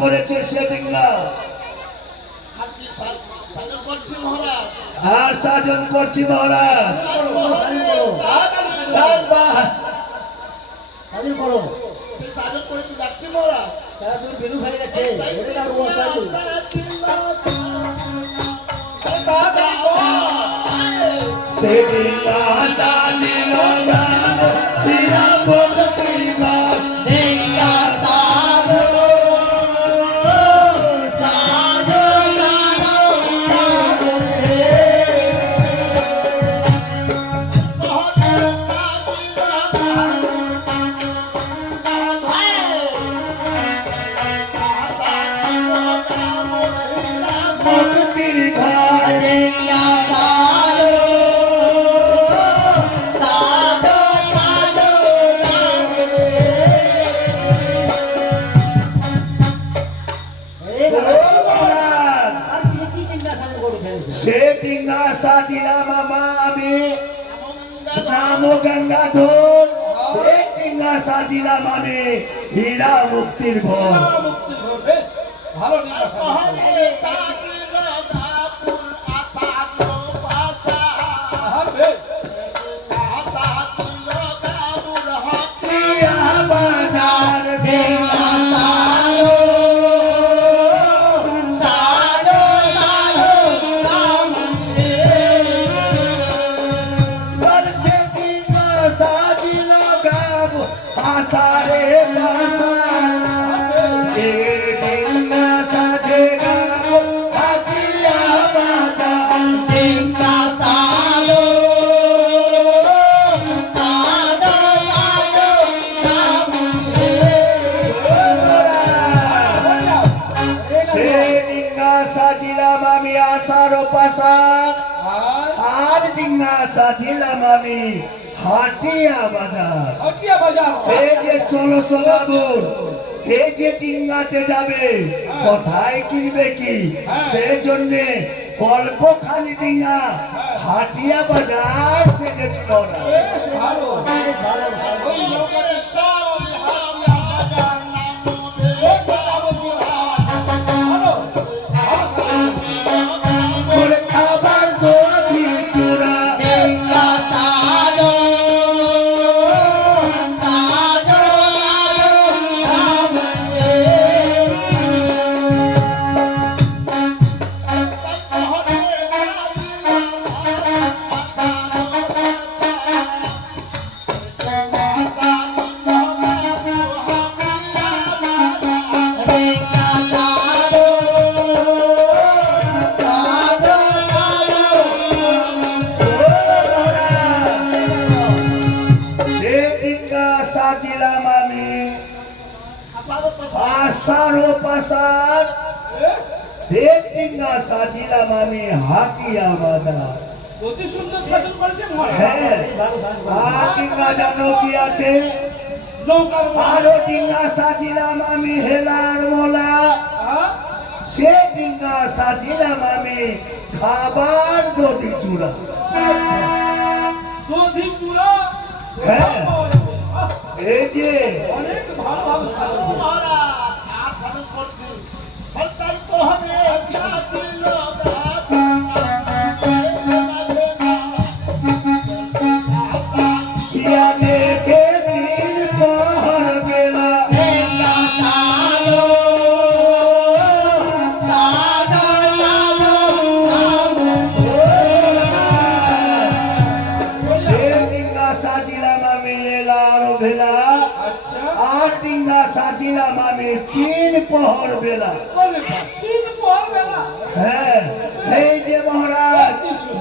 করেছে সে ডিঙ্গা আর সাজন করছি মহারাজ সে ডিঙ্গা সাজিল সিরা ভক্তি ডিঙ্গা সাজিলাম আমি হীরা মুক্তির ঘর ভালো সাজিলাম আমি হাটিয়া বাজার এই যে 1600 বাবুর এই যে ডিঙ্গাতে যাবে কোথায় কিনবে কি সেই জন্য অল্পখানি ডিঙ্গা হাটিয়া বাজার সেজেছিল না সাজিলাম আমি হাটিয়া বাজার অতি সুন্দর সাজন করেছে হ্যাঁ আর ডিঙ্গা জানো কি আছে আরো ডিঙ্গা সাজিলাম আমি হেলার মোলা সে ডিঙ্গা সাজিলাম আমি খাবার দধি চূড়া হ্যাঁ এই যে অনেক ভালো ভালো সাজন করছে সাজিলাম আমি 3 প্রহর বেলা হ্যাঁ এই যে মহারাজ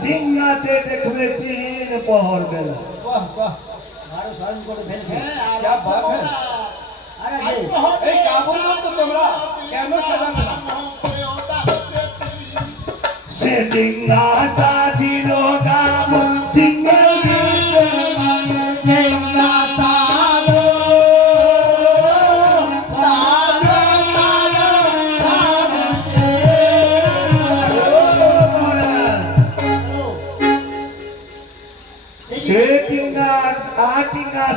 ডিঙ্গাতে দেখবে 3 প্রহর বেলা সে ডিঙ্গা সাজিল গাব সিঙ্গল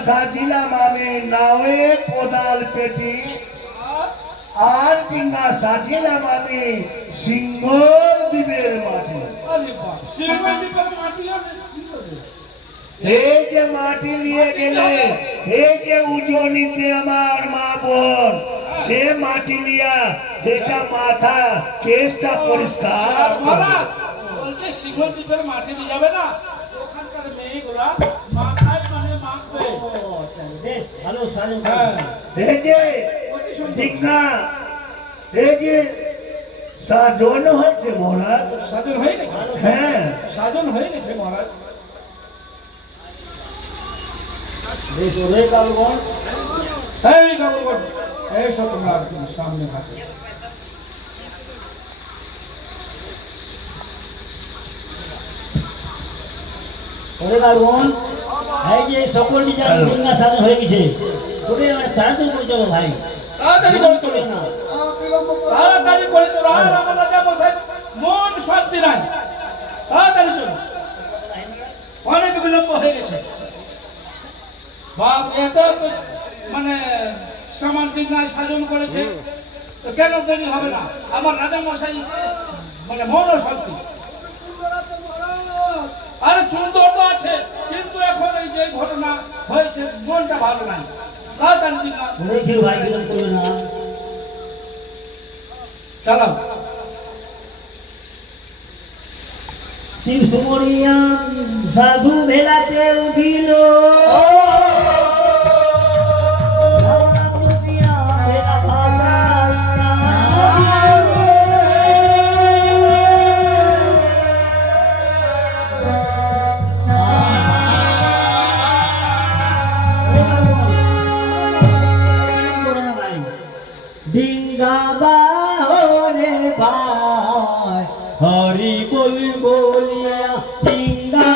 সাজিলাম আমি নাওয়ে কোদাল পেটি আর ডিঙ্গা সাজিলাম আমি সিংহ দ্বীপের মাঠে। আরে বাপ, সিংহ দ্বীপের মাটি আছে কি করে? এই যে মাটি নিয়ে গেলে, এই যে উজনিতে আমার মা বোন, সে মাটি লিয়া এটা মাথা কেসটা পরিষ্কার মারা, করবে। বলছে সিংহ দ্বীপের মাটি নিয়ে যাবে না, ওখানকার মেয়েগুলা মাথায় মানে মাখবে। বেশ ভালো সাজু হ্যাঁ, এই যে অতি সুন্দর। ডিঙ্গা, এই যে সাজন হয়েছে মহারাজ। সাধন হয়ে গেছে, হ্যাঁ, সাধন হয়ে গেছে মহারাজ। বেশ ওরে কালগণ এই কাবুলগঞ্জ, এই সব তোমরা সামনে থাকে। ওরে কালগণ এই যে সকল ডিজাইন ডিঙ্গা সাজু হয়ে গেছে ওরে তাড়াতাড়ি করে চলো ভাই তাড়াতাড়ি করে চলে তোলো, না তাড়াতাড়ি করে তোলো, আর আমার রাজা মশাই মন শান্তি নাই। তাড়াতাড়ি চলো, অনেক বিলম্ব হয়ে গেছে। বাপ এত মানে সমান দিনায় সাজন করেছে, তো কেন দেরি হবে না? আমার রাজা মশাই মানে মন শান্তি। আরে সুন্দর তো আছে, কিন্তু এখন এই যে ঘটনা হয়েছে মনটা ভালো নাই। তাড়াতাড়ি দিন না, ওরে কেউ ভাই বিলম্ব করবে না চালাও। শিব সুমরিয়া সাধু ভেলাতে উঠিল ভেলা ভাজা ডিঙ্গা বাহরে ভাই হরি বল বলিয়া ডিঙ্গা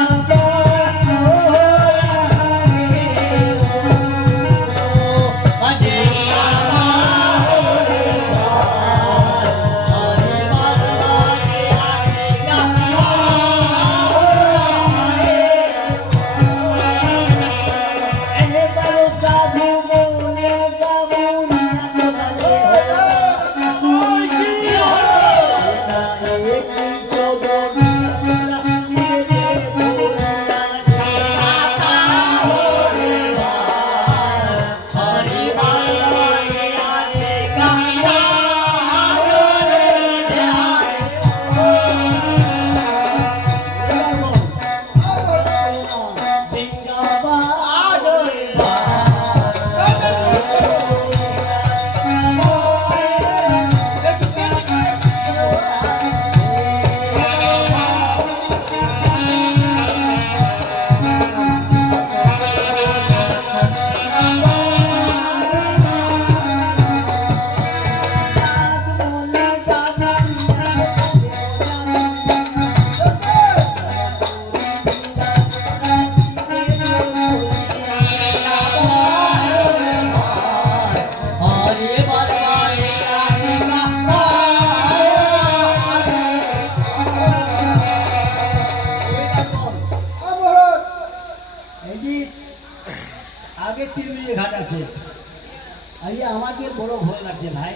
আগে 3 মিনিট ঘাট আছে আরে আমাকে বড় ভয় লাগছে ভাই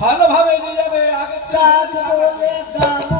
ভালোভাবে নিয়ে যাবে আগে কাক বলে গাবো